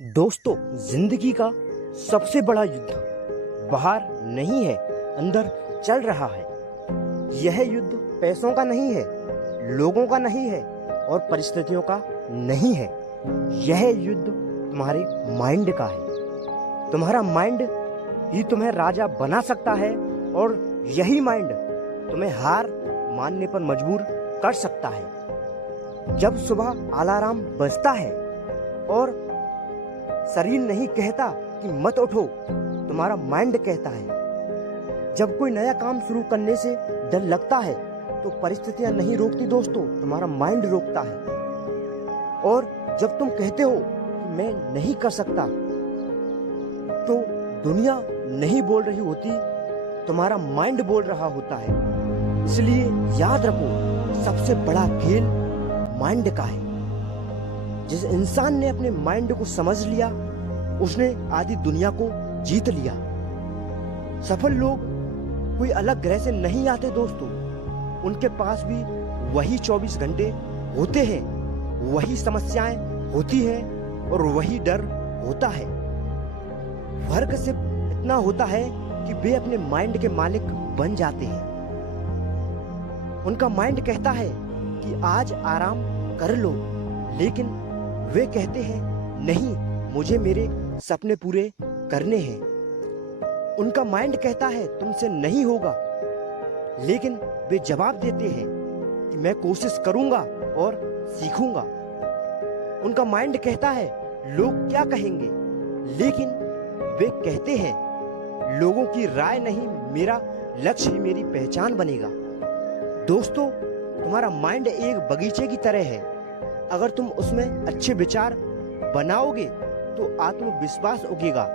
दोस्तों, जिंदगी का सबसे बड़ा युद्ध बाहर नहीं है, अंदर चल रहा है। यह युद्ध पैसों का नहीं है, लोगों का नहीं है और परिस्थितियों का नहीं है। यह युद्ध तुम्हारे माइंड का है। तुम्हारा माइंड ही तुम्हें राजा बना सकता है और यही माइंड तुम्हें हार मानने पर मजबूर कर सकता है। जब सुबह अलार्म बजता है और शरीर नहीं कहता कि मत उठो, तुम्हारा माइंड कहता है। जब कोई नया काम शुरू करने से डर लगता है तो परिस्थितियां नहीं रोकती दोस्तों, तुम्हारा माइंड रोकता है। और जब तुम कहते हो कि मैं नहीं कर सकता तो दुनिया नहीं बोल रही होती, तुम्हारा माइंड बोल रहा होता है। इसलिए याद रखो, सबसे बड़ा खेल माइंड का है। जिस इंसान ने अपने माइंड को समझ लिया, उसने आधी दुनिया को जीत लिया। सफल लोग कोई अलग ग्रह से नहीं आते दोस्तों, उनके पास भी वही 24 घंटे होते हैं, वही समस्याएं होती हैं और वही डर होता है। फर्क सिर्फ इतना होता है कि वे अपने माइंड के मालिक बन जाते हैं। उनका माइंड कहता है कि आज आराम कर लो, लेकिन वे कहते हैं नहीं, मुझे मेरे सपने पूरे करने हैं। उनका माइंड कहता है तुमसे नहीं होगा, लेकिन वे जवाब देते हैं कि मैं कोशिश करूंगा और सीखूंगा। उनका माइंड कहता है लोग क्या कहेंगे, लेकिन वे कहते हैं लोगों की राय नहीं, मेरा लक्ष्य ही मेरी पहचान बनेगा। दोस्तों, तुम्हारा माइंड एक बगीचे की तरह है। अगर तुम उसमें अच्छे विचार बनाओगे तो आत्मविश्वास उगेगा,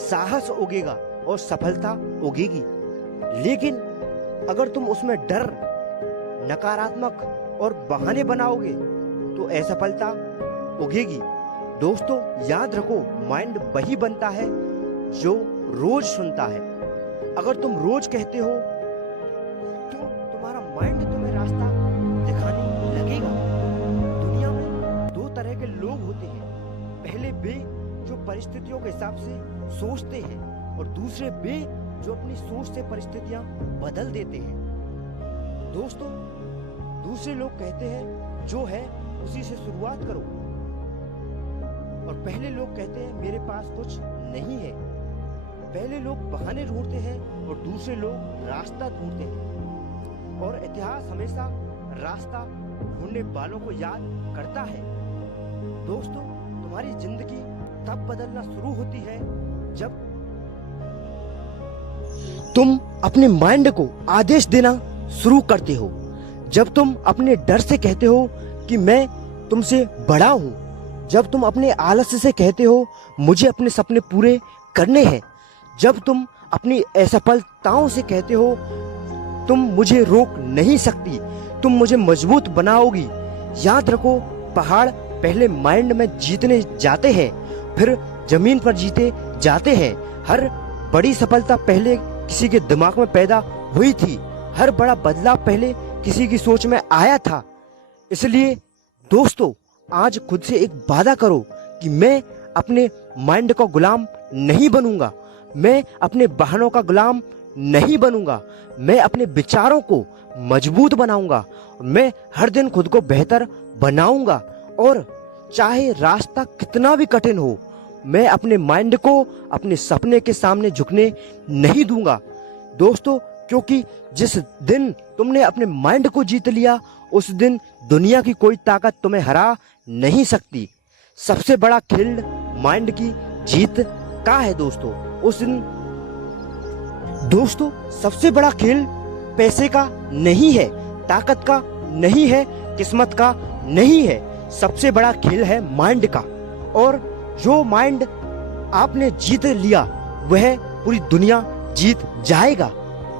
साहस उगेगा और सफलता उगेगी। लेकिन अगर तुम उसमें डर, नकारात्मक और बहाने बनाओगे तो असफलता उगेगी। दोस्तों, याद रखो, माइंड वही बनता है जो रोज सुनता है। अगर तुम रोज कहते हो तो तुम्हारा माइंड तुम्हें रास्ता दिखाने लगेगा। दुनिया में दो तरह के लोग होते हैं, पहले वे जो परिस्थितियों के हिसाब से सोचते हैं और दूसरे वे जो अपनी सोच से परिस्थितियां बदल देते हैं। दोस्तों, दूसरे लोग कहते हैं जो है उसी से शुरुआत करो, और पहले लोग कहते हैं मेरे पास कुछ नहीं है। पहले लोग बहाने ढूंढते हैं और दूसरे लोग रास्ता ढूंढते हैं, और इतिहास हमेशा रास्ता ढूंढने वालों को याद करता है। दोस्तों, तुम्हारी जिंदगी तब बदलना शुरू होती है जब तुम अपने माइंड को आदेश देना शुरू करते हो। जब तुम अपने डर से कहते हो कि मैं तुमसे बड़ा हूं, जब तुम अपने आलस्य से कहते हो मुझे अपने सपने पूरे करने हैं, जब तुम अपनी असफलताओं से कहते हो तुम मुझे रोक नहीं सकती, तुम मुझे मजबूत बनाओगी। याद रखो, पहाड़ पहले माइंड में जीतने जाते हैं, फिर जमीन पर जीते जाते हैं। हर बड़ी सफलता पहले किसी के दिमाग में पैदा हुई थी, हर बड़ा बदलाव पहले किसी की सोच में आया था। इसलिए दोस्तों, आज खुद से एक वादा करो कि मैं अपने माइंड का गुलाम नहीं बनूंगा, मैं अपने बहानों का गुलाम नहीं बनूंगा, मैं अपने विचारों को मजबूत बनाऊंगा, मैं हर दिन खुद को बेहतर बनाऊंगा, और चाहे रास्ता कितना भी कठिन हो, मैं अपने माइंड को अपने सपने के सामने झुकने नहीं दूंगा। दोस्तों, क्योंकि जिस दिन तुमने अपने माइंड को जीत लिया, उस दिन दुनिया की कोई ताकत तुम्हें हरा नहीं सकती। सबसे बड़ा खेल माइंड की जीत का है दोस्तों। उस दिन दोस्तों, सबसे बड़ा खेल पैसे का नहीं है, ताकत का नहीं है, किस्मत का नहीं है। सबसे बड़ा खेल है माइंड का, और जो माइंड आपने जीत लिया वह पूरी दुनिया जीत जाएगा।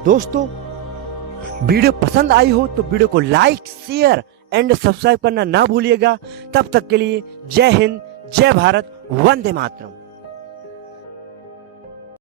दोस्तों, वीडियो पसंद आई हो तो वीडियो को लाइक, शेयर एंड सब्सक्राइब करना ना भूलिएगा। तब तक के लिए जय हिंद, जय भारत, वंदे मातरम।